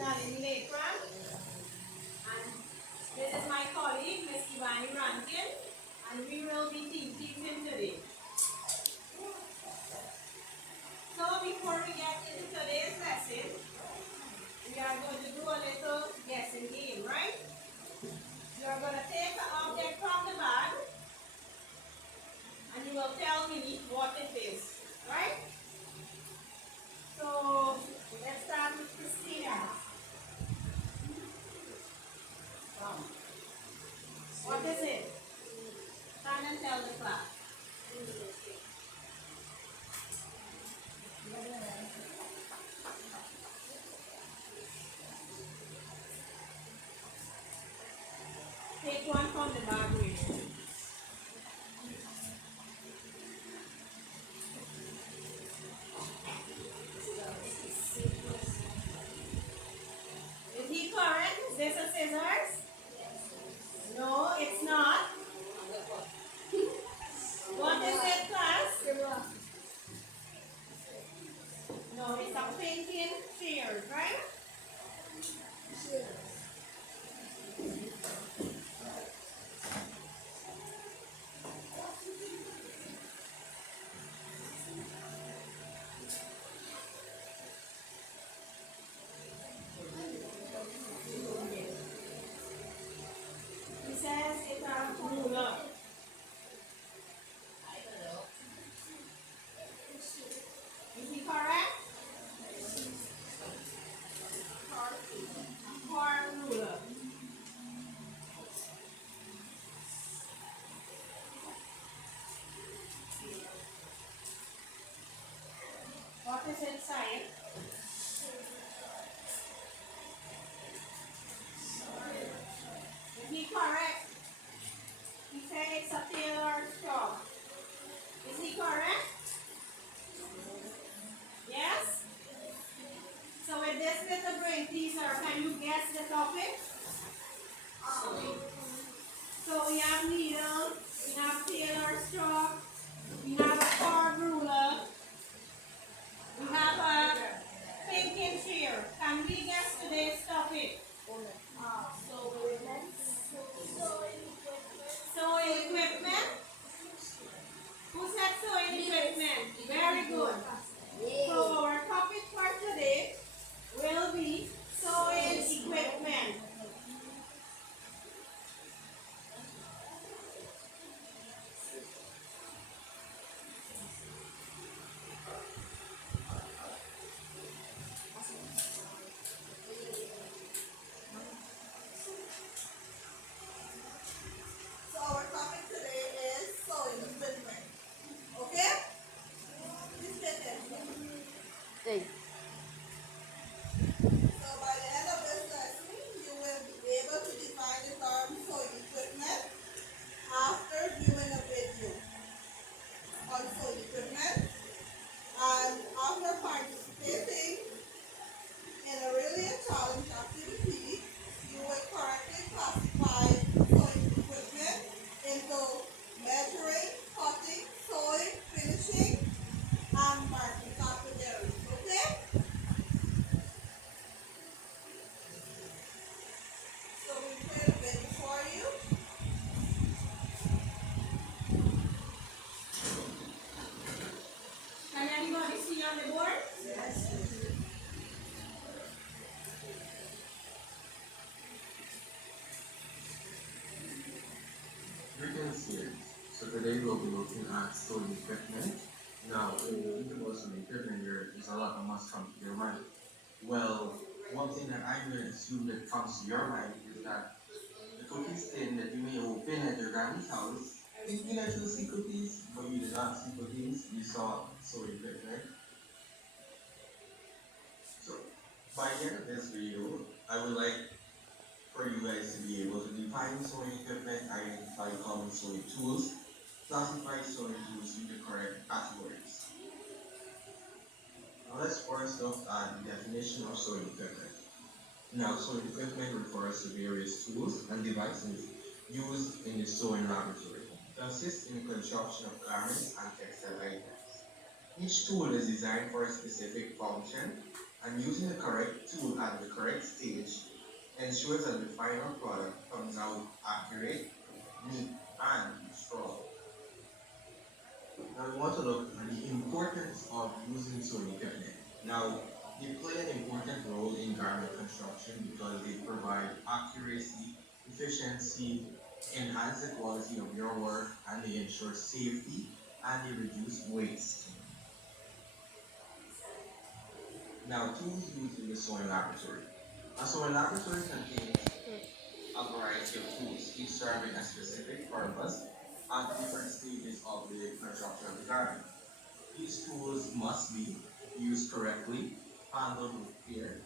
Nalini Lekran, and this is my colleague, Ms. Ivani Rankin, and we will be teaching today. So before we get into today's lesson, we are going to do a little guessing game, right? You are going to take an object from the bag, and you will tell me what it is, right? So let's start with Christina. What is it? Stand and tell the class. Take one from the bag, really. Is he correct? Is this a scissors? No, it's not. What is it, class? No, it's a painting shears, right? He says it's a ruler. Is he correct? Car ruler. What is inside? Is he correct? He said it's a tailor straw. Is he correct? Yes? So with this little brain teaser, can you guess the topic? So we have needle, we have tailor straw, we have a car ruler, we have a thinking chair. Can we guess today's topic? Sewing equipment. Who said sewing equipment? Very good. So our topic for today will be sewing equipment. So our topic today is sewing equipment. Okay? Please pay attention. Hey. So by the end of this lesson, you will be able to define the term sewing equipment after viewing a video on sewing equipment. And after participating in a really a challenge activity, you will correctly classify sewing equipment into measuring, cutting, sewing, finishing, and marking categories. Okay? So we put a video for you. Can anybody see on the board? Yes. Greetings here. So today we'll be looking at sewing equipment. Now, when you think about sewing equipment, there's a lot that must come to your mind. Well, one thing that I would assume that comes to your mind is that the cookies tin that you may open at your granny's house, thinking that you'll see cookies, but you did not see cookies, you saw sewing equipment. So, by the end of this video, I would like for you guys to be able to define sewing equipment, identify common sewing tools, classify sewing tools into correct categories. Now let's first look at the definition of sewing equipment. Now, sewing equipment refers to various tools and devices used in the sewing laboratory to assist in the construction of garments and textile items. Each tool is designed for a specific function And using the correct tool at the correct stage ensures that the final product comes out accurate, neat, and strong. Now we want to look at the importance of using sewing equipment. Now, they play an important role in garment construction because they provide accuracy, efficiency, enhance the quality of your work, and they ensure safety and they reduce waste. Now, tools used in the sewing laboratory. A sewing laboratory contains a variety of tools, each serving a specific purpose at different stages of the construction of the garment. These tools must be used correctly, handled with care,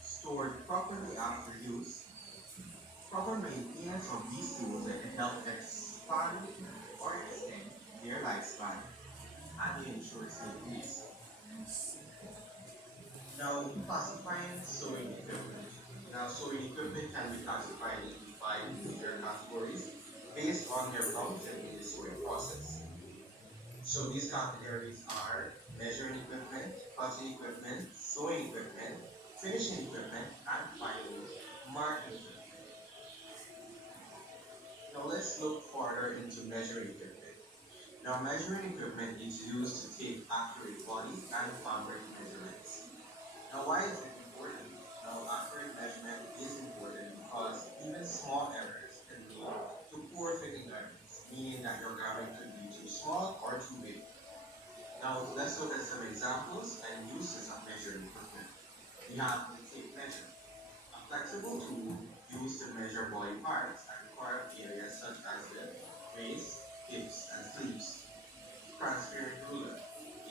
stored properly after use. Proper maintenance of these tools that can help expand or extend their lifespan and they ensure safe use. Now, classifying sewing equipment. Now, sewing equipment can be classified into five major categories based on their function in the sewing process. So these categories are measuring equipment, cutting equipment, sewing equipment, finishing equipment, and finally, marking equipment. Now let's look further into measuring equipment. Now measuring equipment is used to take accurate body and fabric measurements. Now why is it important? Now accurate measurement is important because even small errors can lead to poor fitting garments, meaning that your garment could be too small or too big. Now let's look at some examples and uses of measuring equipment. We have the tape measure, a flexible tool used to measure body parts and required areas such as the waist, hips, and sleeves. Transparent ruler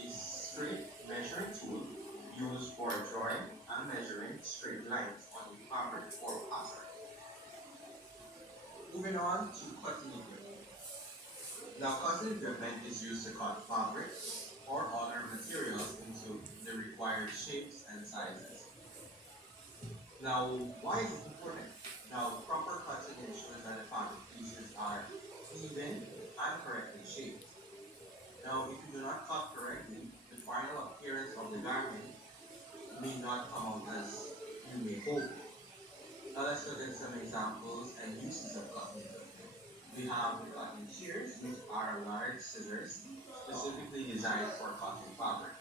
is straight measuring tool used for drawing and measuring straight lines on a fabric or pattern. Moving on to cutting equipment. Now cutting equipment is used to cut fabric or other materials into the required shapes and sizes. Now, why is it important? Now, proper cutting ensures that the fabric pieces are even and correctly shaped. Now, if you do not cut correctly, the final appearance of the garment may not come out as you may hope. Now, let's look at some examples and uses of cutting equipment. We have the cutting shears, which are large scissors specifically designed for cutting fabric.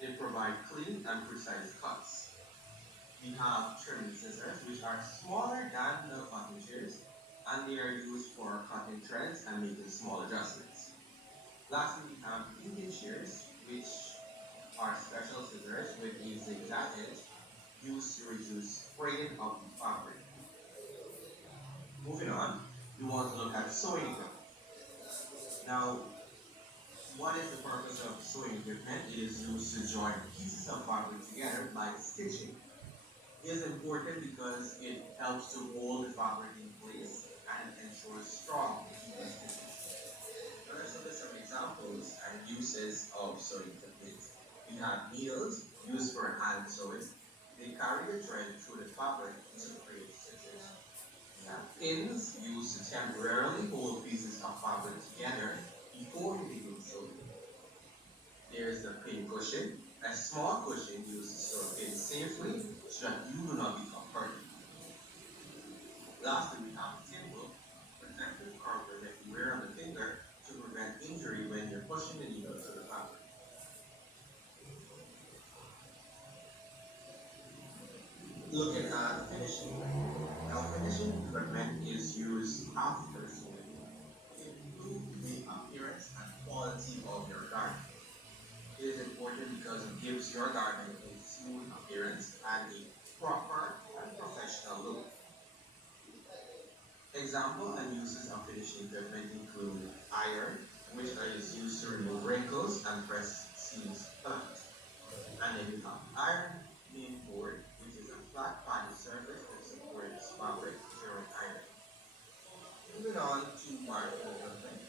They provide clean and precise cuts. We have trimming scissors, which are smaller than the cutting shears, and they are used for cutting threads and making small adjustments. Lastly, we have Indian shears, which are special scissors with a zigzag edge used to reduce fraying of the fabric. Moving on, we want to look at sewing equipment. Now, what is the purpose of sewing equipment? It is used to join pieces of fabric together by stitching. It is important because it helps to hold the fabric in place and ensures strong even stitching. Now let's look at some examples and uses of sewing techniques. We have needles used for hand sewing. They carry the thread through the fabric to create stitches. We have pins used to temporarily hold pieces of fabric together before you begin sewing. There's the pin cushion, a small cushion used to sew pins safely so that you do not become hurt. Lastly, we have thimble, protective cover that you wear on the finger to prevent injury when you're pushing the needle through the fabric. Looking at finishing equipment. Now, finishing equipment is used after sewing to improve the appearance and quality of your garment. It is important because it gives your garment a smooth appearance and a proper and professional look. Example and uses of finishing equipment include iron, which is used to remove wrinkles and press seams flat. And then we have iron main board, which is a flat padded surface that supports fabric during ironing. Moving on to marking equipment.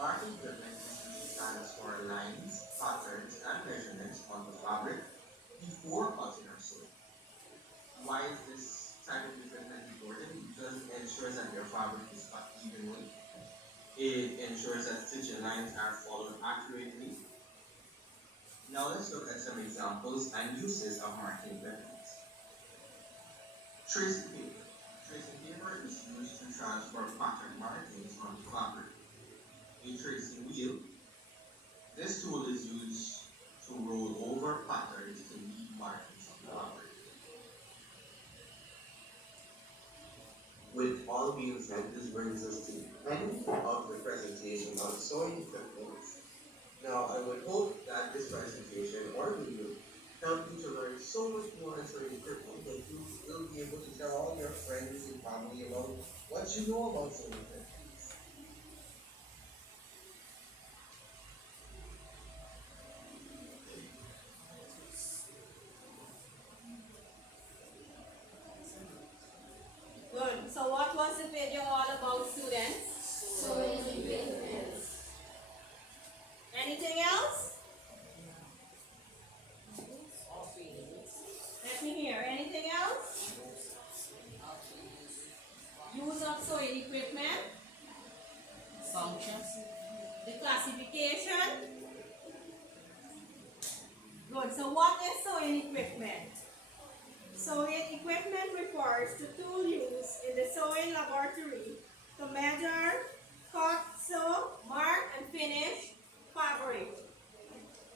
Marking equipment usually stands for lines, patterns, and measurements on the fabric before cutting or sewing. Why is this type of equipment important? Because it ensures that your fabric is cut evenly. It ensures that stitching lines are followed accurately. Now let's look at some examples and uses of marking equipment. Tracing paper. Tracing paper is used to transfer pattern markings onto fabric. A tracing wheel. This tool is used to roll over patterns to leave markings on fabric. With all being said, this brings us to the end of the presentation on sewing equipment. Now, I would hope that this presentation or video helped you to learn so much more on sewing equipment that you will be able to tell all your friends and family about what you know about sewing equipment. Good. So what was the video all about, students? Sewing equipment. Anything else? Let me hear. Anything else? Use of sewing equipment. Functions. The classification. Good. So what is sewing equipment? Sewing equipment refers to tool used in the sewing laboratory to measure, cut, sew, mark, and finish fabric.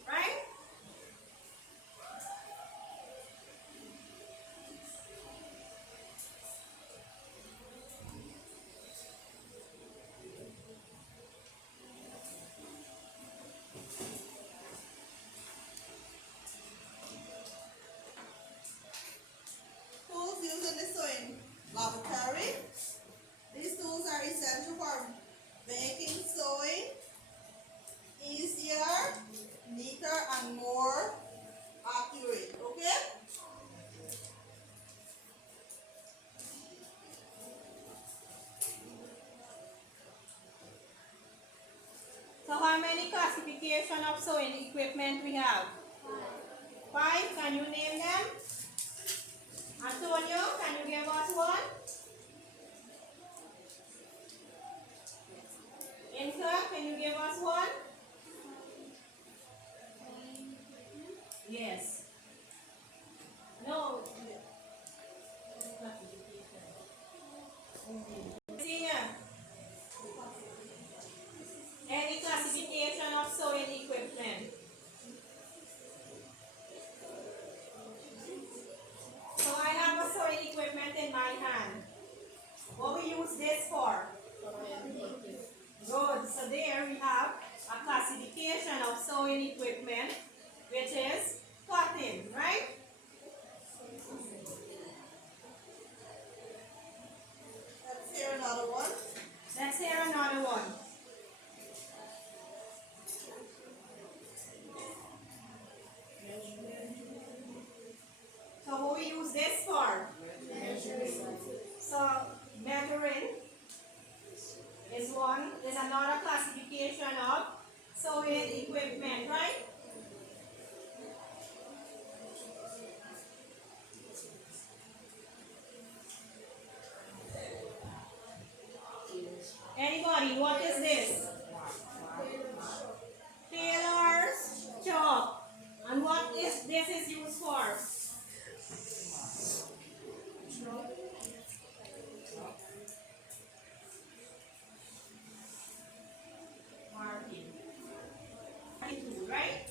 Right? Tools used in the sewing laboratory. These tools are essential for making sewing easier, neater, and more accurate. Okay? So how many classification of sewing equipment we have? 5. Can you name them? Antonio, can you give us one? Inka, can you give us one? Yes. No. Senior. Any classification of sewing equipment? So I have a sewing equipment in my hand. What we use this for? Good. So there we have a classification of sewing equipment, which is cutting, right? Let's hear another one. Let's hear another one. So what we use this for? So measuring is another classification of sewing equipment, right? Anybody, what is this? Tailor's chalk. And what is this is used for? Marking. Right?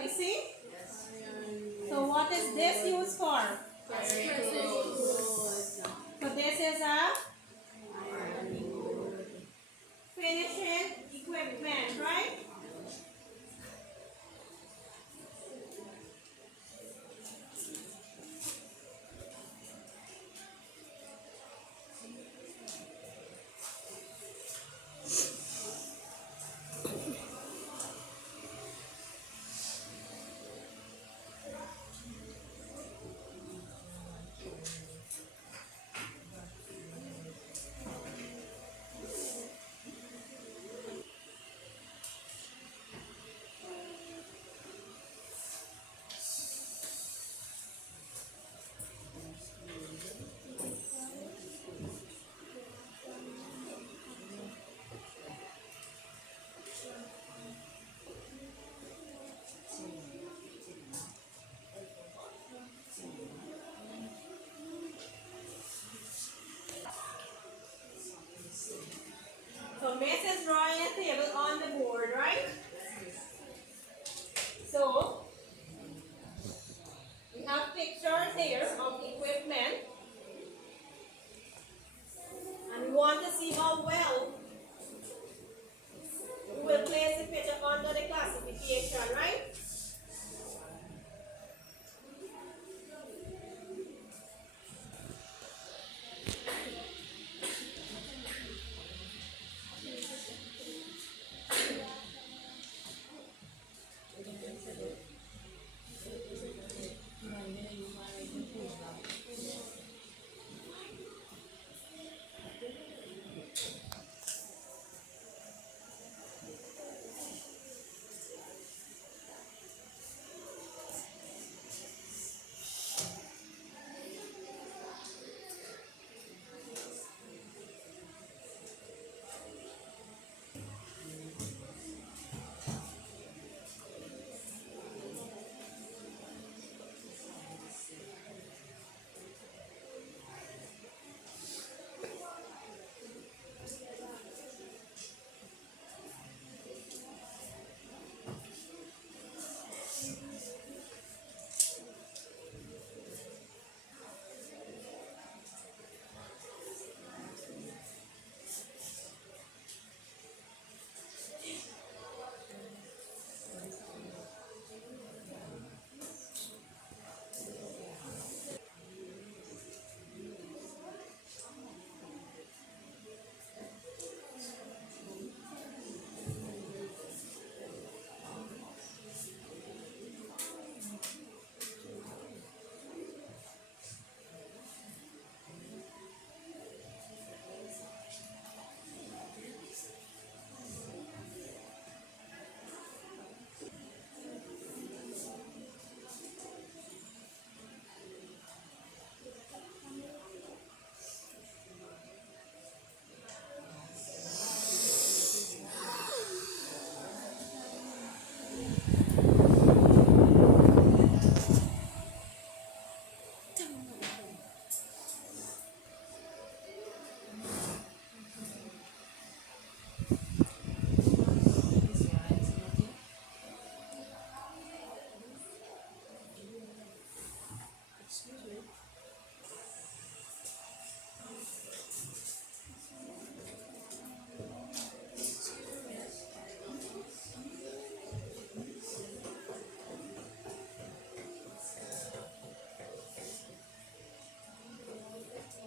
Everybody see? So what is this used for? So this is a finishing equipment, right? So Miss is drawing a table on the board, right? So we have pictures here of equipment, and we want to see how well we will place the picture under the classification, right?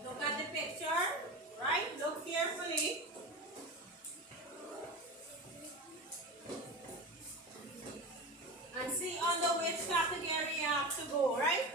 Look at the picture, right? Look carefully. And see under which category you have to go, right?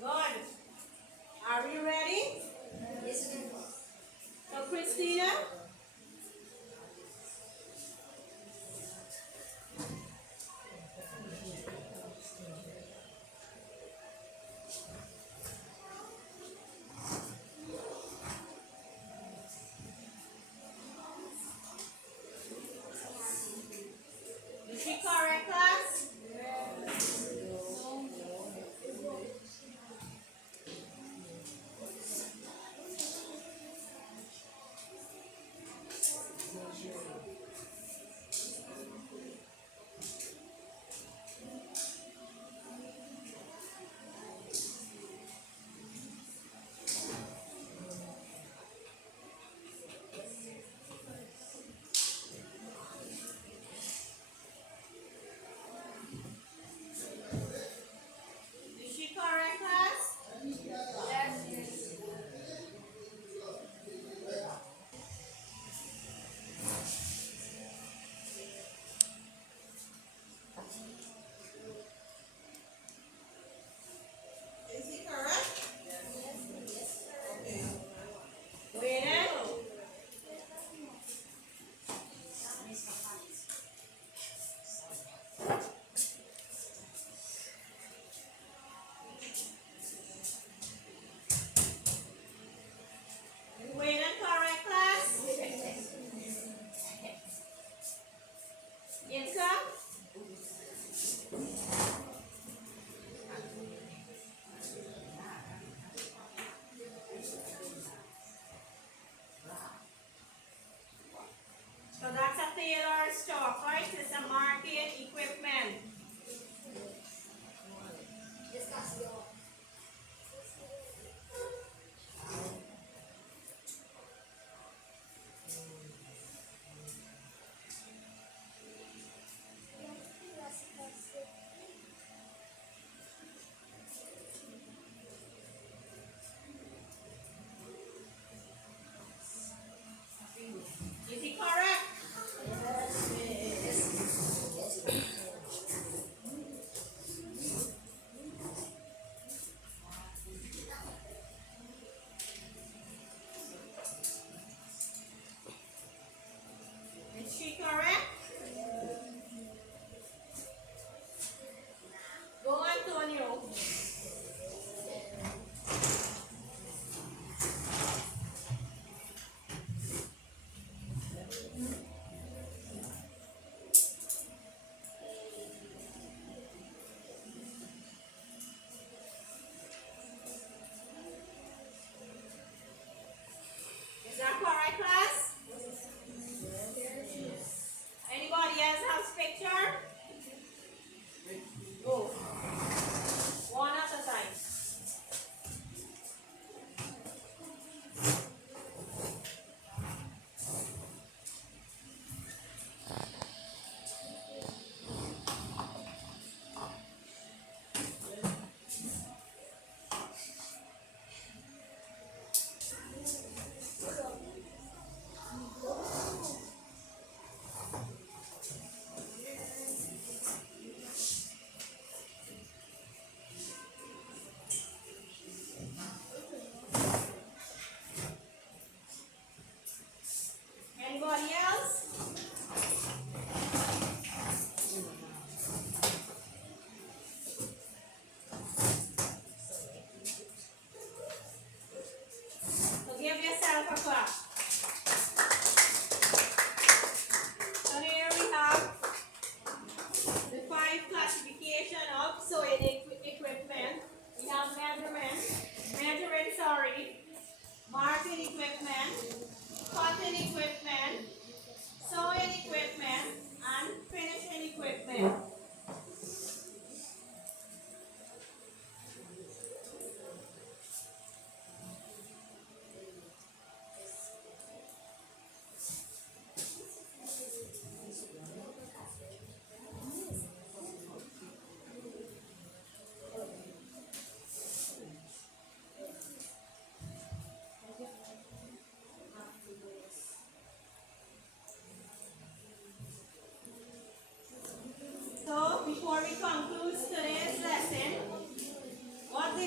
Good. Are we ready?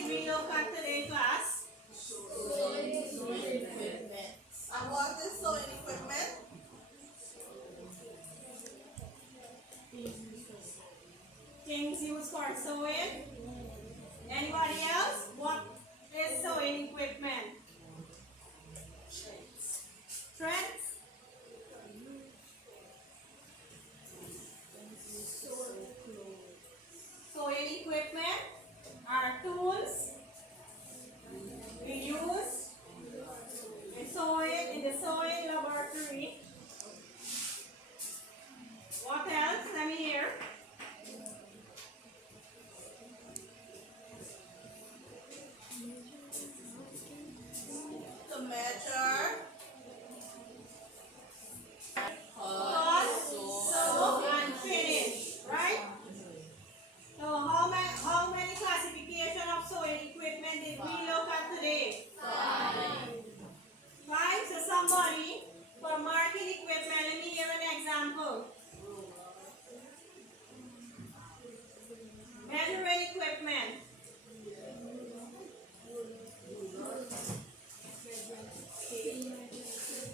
did we look at today, class? And what is sewing equipment? Things used for sewing. Anybody else? What is sewing equipment? Threads? Sewing equipment are tools we use in the sewing laboratory. What else? Let me hear. To measure, cut, sew, and finish. Right? So how many classification of sewing equipment did we look at today? Five. So somebody for marking equipment, let me give an example. Measuring equipment.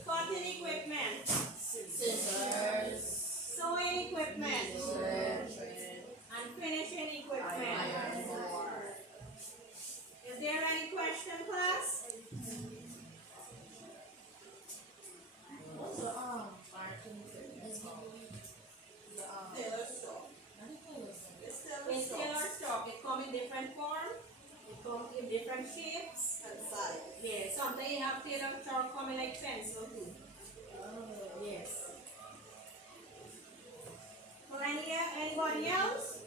Cutting equipment. Sewing equipment. And finishing equipment. Is there any question, class? Tailor stock. It's tailor stock. It comes in different form. It comes in different shapes and size. Yes. Sometimes you have tailor stock coming like pencil too. Yes. For anybody else?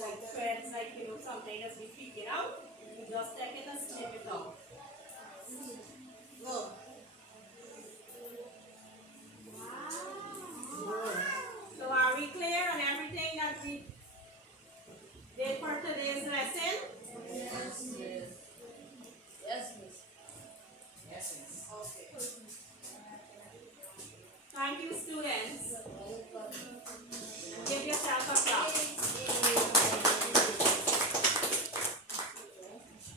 Like threads, like something as we pick it out, you just take it and snip it out. Look. So are we clear on everything that we did for today's lesson? Okay. Thank you, students.